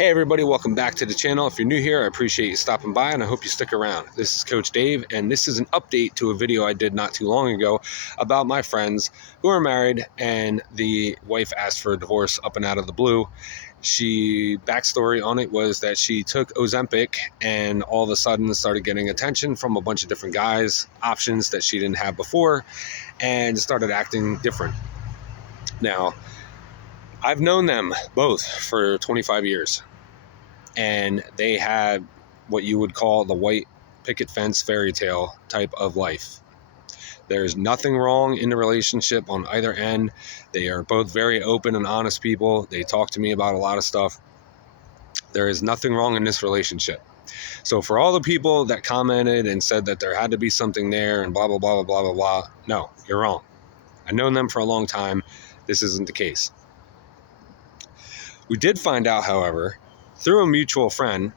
Hey everybody, welcome back to the channel. If you're new here, I appreciate you stopping by and I hope you stick around. This is Coach Dave and this is an update to a video I did not too long ago about my friends who are married and the wife asked for a divorce up and out of the blue. Backstory on it was that she took Ozempic and all of a sudden started getting attention from a bunch of different guys, options that she didn't have before, and started acting different. Now, I've known them both for 25 years. And they had what you would call the white picket fence fairy tale type of life. There's nothing wrong in the relationship on either end. They are both very open and honest people. They talk to me about a lot of stuff. There is nothing wrong in this relationship. So for all the people that commented and said that there had to be something there and blah, blah, blah, blah, blah, blah, no, you're wrong. I've known them for a long time. This isn't the case. We did find out, however, through a mutual friend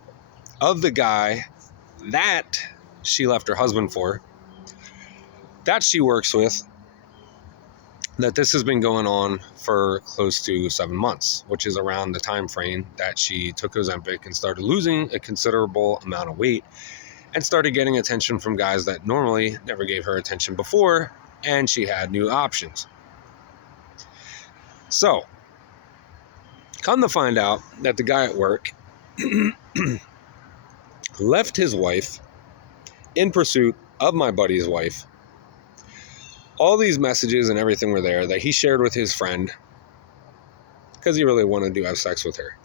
of the guy that she left her husband for, that she works with, that this has been going on for close to 7 months, which is around the time frame that she took Ozempic and started losing a considerable amount of weight and started getting attention from guys that normally never gave her attention before, and she had new options. So, come to find out that the guy at work left his wife in pursuit of my buddy's wife. All these messages and everything were there that he shared with his friend because he really wanted to have sex with her.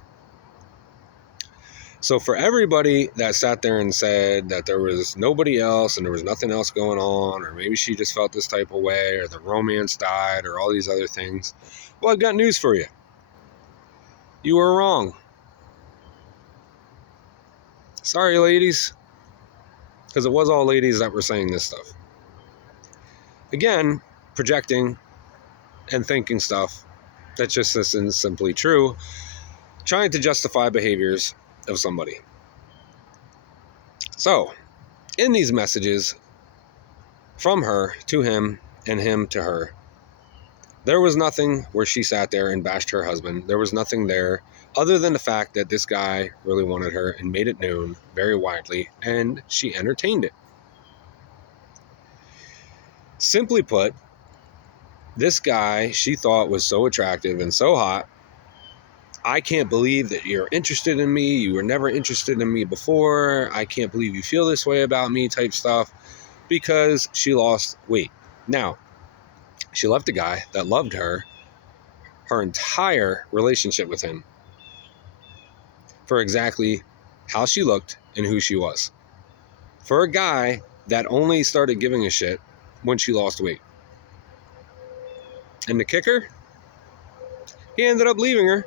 So for everybody that sat there and said that there was nobody else and there was nothing else going on, or maybe she just felt this type of way, or the romance died, or all these other things, well, I've got news for you. You were wrong. Sorry, ladies, because it was all ladies that were saying this stuff. Again, projecting and thinking stuff that just isn't simply true, trying to justify behaviors of somebody. So, in these messages from her to him and him to her, there was nothing where she sat there and bashed her husband. There was nothing there other than the fact that this guy really wanted her and made it known very widely, and she entertained it. Simply put, this guy she thought was so attractive and so hot. I can't believe that you're interested in me. You were never interested in me before. I can't believe you feel this way about me type stuff, because she lost weight. Now, she left a guy that loved her entire relationship with him for exactly how she looked and who she was. For a guy that only started giving a shit when she lost weight. And the kicker? He ended up leaving her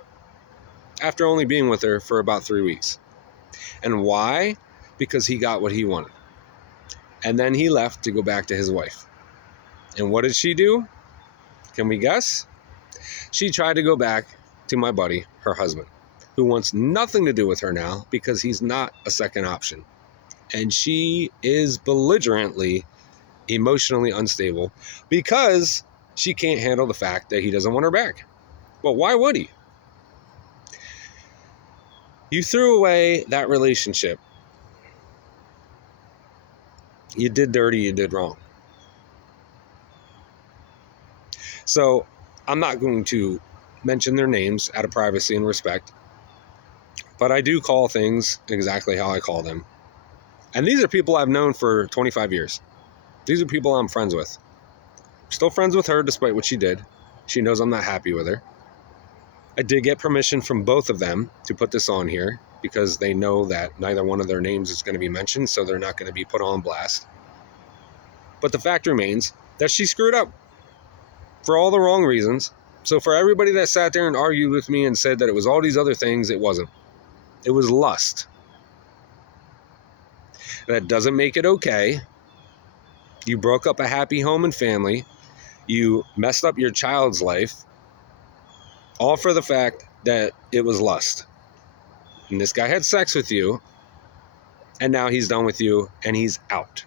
after only being with her for about 3 weeks. And why? Because he got what he wanted. And then he left to go back to his wife. And what did she do? Can we guess? She tried to go back to my buddy, her husband, who wants nothing to do with her now because he's not a second option. And she is belligerently, emotionally unstable because she can't handle the fact that he doesn't want her back. Well, why would he? You threw away that relationship. You did dirty, you did wrong. So I'm not going to mention their names out of privacy and respect, but I do call things exactly how I call them. And these are people I've known for 25 years. These are people I'm friends with. I'm still friends with her despite what she did. She knows I'm not happy with her. I did get permission from both of them to put this on here because they know that neither one of their names is going to be mentioned, so they're not going to be put on blast. But the fact remains that she screwed up for all the wrong reasons. So for everybody that sat there and argued with me and said that it was all these other things, it wasn't. It was lust. That doesn't make it okay. You broke up a happy home and family. You messed up your child's life. All for the fact that it was lust. And this guy had sex with you. And now he's done with you and he's out.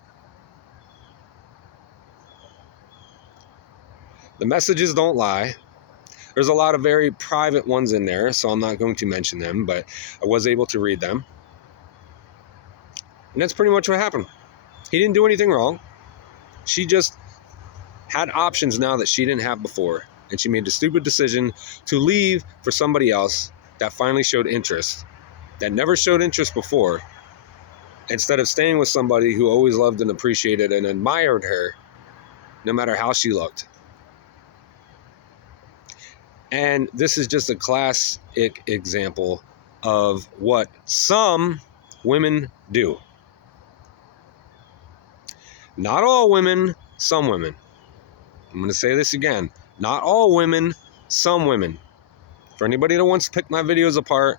The messages don't lie. There's a lot of very private ones in there, so I'm not going to mention them, but I was able to read them. And that's pretty much what happened. He didn't do anything wrong. She just had options now that she didn't have before. And she made the stupid decision to leave for somebody else that finally showed interest, that never showed interest before, instead of staying with somebody who always loved and appreciated and admired her, no matter how she looked. And this is just a classic example of what some women do. Not all women, some women. I'm going to say this again. Not all women, some women. For anybody that wants to pick my videos apart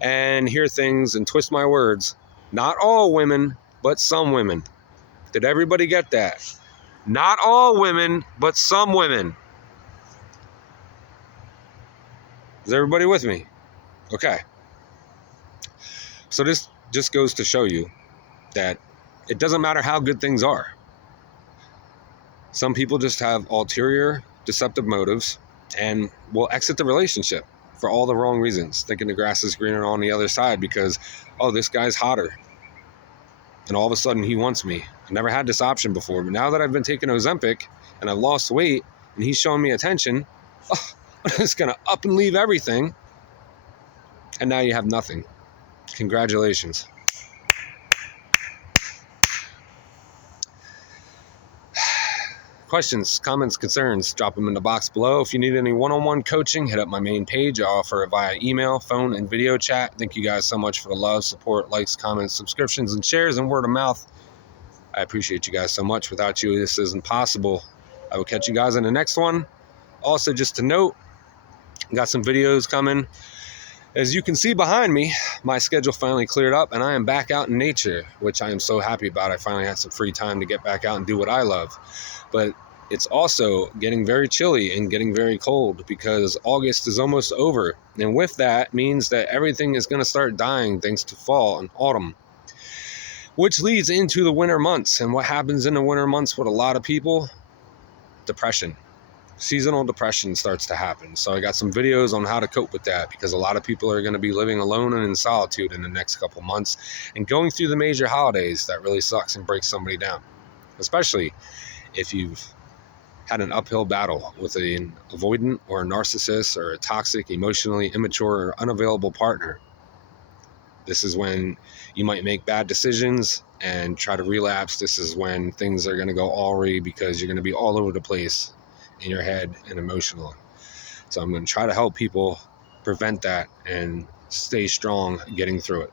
and hear things and twist my words, not all women, but some women. Did everybody get that? Not all women, but some women. Is everybody with me? Okay. So this just goes to show you that it doesn't matter how good things are. Some people just have ulterior, deceptive motives and will exit the relationship for all the wrong reasons, thinking the grass is greener on the other side because, oh, this guy's hotter. And all of a sudden he wants me. I never had this option before, but now that I've been taking Ozempic and I've lost weight and he's showing me attention, oh, I'm just going to up and leave everything. And now you have nothing. Congratulations. Questions, comments, concerns, drop them in the box below. If you need any one-on-one coaching, hit up my main page. I offer it via email, phone, and video chat. Thank you guys so much for the love, support, likes, comments, subscriptions, and shares, and word of mouth. I appreciate you guys so much. Without you, this isn't possible. I will catch you guys in the next one. Also, just to note, got some videos coming. As you can see behind me, my schedule finally cleared up and I am back out in nature, which I am so happy about. I finally had some free time to get back out and do what I love. But it's also getting very chilly and getting very cold because August is almost over. And with that means that everything is going to start dying thanks to fall and autumn, which leads into the winter months. And what happens in the winter months with a lot of people? Depression. Seasonal depression starts to happen. So I got some videos on how to cope with that because a lot of people are going to be living alone and in solitude in the next couple months and going through the major holidays. That really sucks and breaks somebody down, especially if you've had an uphill battle with an avoidant or a narcissist or a toxic, emotionally immature or unavailable partner. This is when you might make bad decisions and try to relapse. This is when things are going to go awry because you're going to be all over the place in your head and emotional. So I'm going to try to help people prevent that and stay strong getting through it.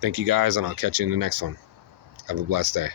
Thank you guys, and I'll catch you in the next one. Have a blessed day.